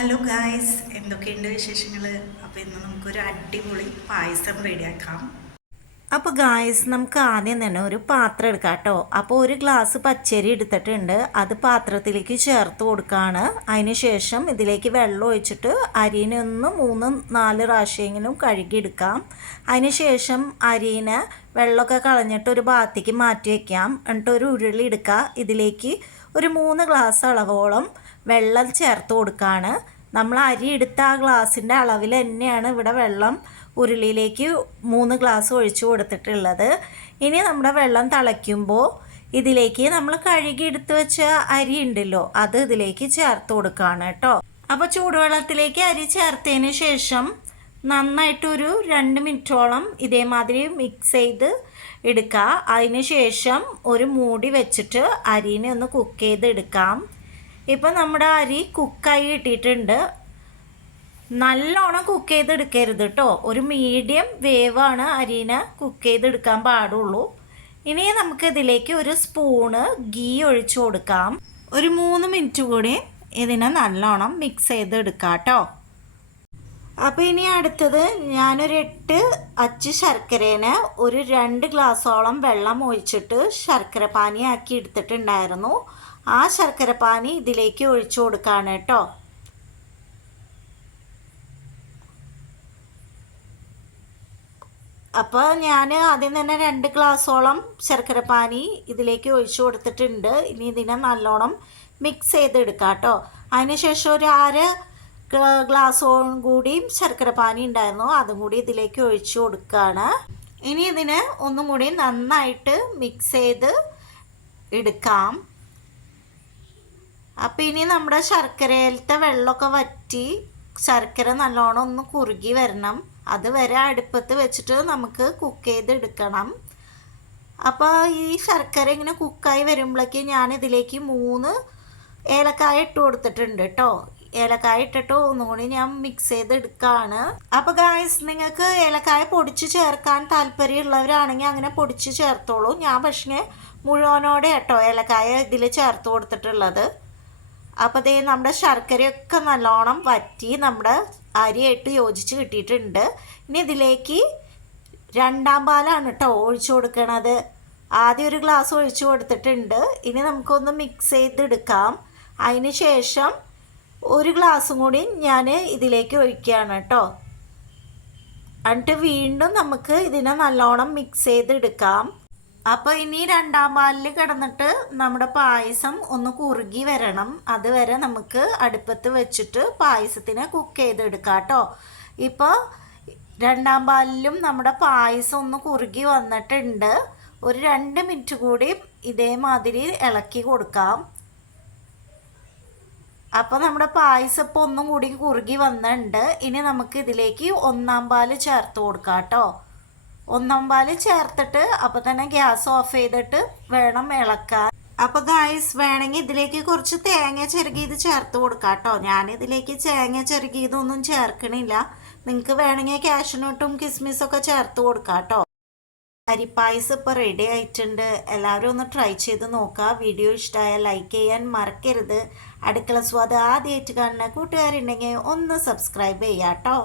Hello guys എന്തൊക്കെയുണ്ട് വിശേഷങ്ങൾ അപ്പോൾ ഇന്ന് നമുക്കൊരു അടിപൊളി പായസം റെഡിയാക്കാം. അപ്പോൾ ഗായ്സ് നമുക്ക് ആദ്യം തന്നെ ഒരു പാത്രം എടുക്കാം കേട്ടോ. അപ്പോൾ ഒരു ഗ്ലാസ് പച്ചരി എടുത്തിട്ടുണ്ട്. അത് പാത്രത്തിലേക്ക് ചേർത്ത് കൊടുക്കുകയാണ് അതിന് ശേഷം ഇതിലേക്ക് വെള്ളം ഒഴിച്ചിട്ട് അരിനെ ഒന്ന് മൂന്ന് നാല് പ്രാവശ്യമെങ്കിലും കഴുകിയെടുക്കാം അതിന് ശേഷം അരിനെ വെള്ളമൊക്കെ കളഞ്ഞിട്ട് ഒരു ഭാഗത്തേക്ക് മാറ്റി വയ്ക്കാം എന്നിട്ട് ഒരു ഉരുളി എടുക്കുക ഇതിലേക്ക് ഒരു മൂന്ന് ഗ്ലാസ് അളവോളം വെള്ളം ചേർത്ത് കൊടുക്കുകയാണ് നമ്മൾ അരി എടുത്ത ആ ഗ്ലാസിന്റെ അളവിൽ തന്നെയാണ് ഇവിടെ വെള്ളം ഉരുളിയിലേക്ക് മൂന്ന് ഗ്ലാസ് ഒഴിച്ചു കൊടുത്തിട്ടുള്ളത്. ഇനി നമ്മുടെ വെള്ളം തിളയ്ക്കുമ്പോൾ ഇതിലേക്ക് നമ്മൾ കഴുകി എടുത്ത് വെച്ച അരി ഉണ്ടല്ലോ അത് ഇതിലേക്ക് ചേർത്ത് കൊടുക്കുകയാണ് കേട്ടോ. അപ്പോൾ ചൂടുവെള്ളത്തിലേക്ക് അരി ചേർത്തതിന് ശേഷം നന്നായിട്ടൊരു രണ്ട് മിനിറ്റോളം ഇതേമാതിരി മിക്സ് ചെയ്ത് എടുക്കുക അതിന് ശേഷം ഒരു മൂടി വെച്ചിട്ട് അരീനെ ഒന്ന് കുക്ക് ചെയ്ത് എടുക്കാം ഇപ്പം നമ്മുടെ അരി കുക്കായി കിട്ടിയിട്ടുണ്ട്. നല്ലോണം കുക്ക് ചെയ്തെടുക്കരുത് കേട്ടോ ഒരു മീഡിയം വേവാണ് അരീനെ കുക്ക് ചെയ്തെടുക്കാൻ പാടുള്ളൂ. ഇനി നമുക്ക് ഇതിലേക്ക് ഒരു സ്പൂണ് ഗീ ഒഴിച്ചു കൊടുക്കാം. ഒരു മൂന്ന് മിനിറ്റ് കൂടി ഇതിനെ നല്ലോണം മിക്സ് ചെയ്തെടുക്കാം കേട്ടോ അപ്പോൾ ഇനി അടുത്തത് ഞാനൊരു എട്ട് അച്ച് ശർക്കരേനെ ഒരു രണ്ട് ഗ്ലാസ്സോളം വെള്ളം ഒഴിച്ചിട്ട് ശർക്കര പാനി ആക്കി എടുത്തിട്ടുണ്ടായിരുന്നു. ആ ശർക്കര പാനി ഇതിലേക്ക് ഒഴിച്ചു കൊടുക്കാണ് കേട്ടോ. അപ്പോൾ ഞാൻ ആദ്യം തന്നെ രണ്ട് ഗ്ലാസ്സോളം ശർക്കര പാനി ഇതിലേക്ക് ഒഴിച്ചു കൊടുത്തിട്ടുണ്ട്. ഇനി ഇതിനെ നല്ലോണം മിക്സ് ചെയ്തെടുക്കാം കേട്ടോ. അതിനുശേഷം ഒരു അര ഗ്ലാസോളം കൂടിയും ശർക്കര പാനി ഉണ്ടായിരുന്നു. അതും കൂടി ഇതിലേക്ക് ഒഴിച്ചു കൊടുക്കുകയാണ് ഇനി ഇതിനെ ഒന്നും കൂടി നന്നായിട്ട് മിക്സ് ചെയ്ത് എടുക്കാം. അപ്പം ഇനി നമ്മുടെ ശർക്കരയിലത്തെ വെള്ളമൊക്കെ വറ്റി ശർക്കര നല്ലോണം ഒന്ന് കുറുകി വരണം. അത് വരെ അടുപ്പത്ത് വെച്ചിട്ട് നമുക്ക് കുക്ക് ചെയ്തെടുക്കണം. അപ്പോൾ ഈ ശർക്കര ഇങ്ങനെ കുക്കായി വരുമ്പോഴേക്ക് ഞാൻ ഇതിലേക്ക് മൂന്ന് ഏലക്കായ ഇട്ട് കൊടുത്തിട്ടുണ്ട് കേട്ടോ. ഏലക്കായ ഇട്ടിട്ട് ഒന്നുകൂടി ഞാൻ മിക്സ് ചെയ്ത് എടുക്കുകയാണ് അപ്പോൾ ഗായ്സ് നിങ്ങൾക്ക് ഏലക്കായ പൊടിച്ച് ചേർക്കാൻ താല്പര്യമുള്ളവരാണെങ്കിൽ അങ്ങനെ പൊടിച്ച് ചേർത്തോളൂ. ഞാൻ പക്ഷേ മുഴുവനോടെ കേട്ടോ ഏലക്കായ ഇതിൽ ചേർത്ത് കൊടുത്തിട്ടുള്ളത്. അപ്പോൾ ദേ നമ്മുടെ ശർക്കരയൊക്കെ നല്ലോണം വറ്റി നമ്മുടെ അരിയായിട്ട് യോജിച്ച് കിട്ടിയിട്ടുണ്ട്. ഇനി ഇതിലേക്ക് രണ്ടാം പാലാണ് കേട്ടോ ഒഴിച്ചു കൊടുക്കണത്. ആദ്യം ഒരു ഗ്ലാസ് ഒഴിച്ചു കൊടുത്തിട്ടുണ്ട്. ഇനി നമുക്കൊന്ന് മിക്സ് ചെയ്തെടുക്കാം. അതിന് ശേഷം ഒരു ഗ്ലാസ്സും കൂടി ഞാൻ ഇതിലേക്ക് ഒഴിക്കുകയാണ് കേട്ടോ. എന്നിട്ട് വീണ്ടും നമുക്ക് ഇതിനെ നല്ലോണം മിക്സ് ചെയ്തെടുക്കാം. അപ്പോൾ ഇനി രണ്ടാം പാലിൽ കിടന്നിട്ട് നമ്മുടെ പായസം ഒന്ന് കുറുകി വരണം. അതുവരെ നമുക്ക് അടുപ്പത്ത് വെച്ചിട്ട് പായസത്തിനെ കുക്ക് ചെയ്തെടുക്കാം കേട്ടോ. ഇപ്പോൾ രണ്ടാം പാലിലും നമ്മുടെ പായസം ഒന്ന് കുറുകി വന്നിട്ടുണ്ട്. ഒരു രണ്ട് മിനിറ്റ് കൂടി ഇതേമാതിരി ഇളക്കി കൊടുക്കാം. അപ്പോൾ നമ്മുടെ പായസം ഇപ്പോൾ ഒന്നും കൂടി കുറുകി വന്നിട്ടുണ്ട്. ഇനി നമുക്ക് ഇതിലേക്ക് ഒന്നാം പാൽ ചേർത്ത് കൊടുക്കാം കേട്ടോ. ഒന്നാം പാൽ ചേർത്തിട്ട് അപ്പോൾ തന്നെ ഗ്യാസ് ഓഫ് ചെയ്തിട്ട് വേണം ഇളക്കാൻ. അപ്പോൾ ഗായ്സ് വേണമെങ്കിൽ ഇതിലേക്ക് കുറച്ച് തേങ്ങ ചെറുകിയത് ചേർത്ത് കൊടുക്കാം കേട്ടോ. ഞാനിതിലേക്ക് തേങ്ങ ചെറുകിയതൊന്നും ചേർക്കണില്ല. നിങ്ങൾക്ക് വേണമെങ്കിൽ കാഷ്നട്ടും കിസ്മിസൊക്കെ ചേർത്ത് കൊടുക്കാം കേട്ടോ. അരിപ്പായസം ഇപ്പോൾ റെഡി ആയിട്ടുണ്ട്. എല്ലാവരും ഒന്ന് ട്രൈ ചെയ്ത് നോക്കുക വീഡിയോ ഇഷ്ടമായാൽ ലൈക്ക് ചെയ്യാൻ മറക്കരുത്. അടുക്കള സ്വാദ് ആദ്യമായിട്ട് കാണുന്ന കൂട്ടുകാരുണ്ടെങ്കിൽ ഒന്ന് സബ്സ്ക്രൈബ് ചെയ്യാം കേട്ടോ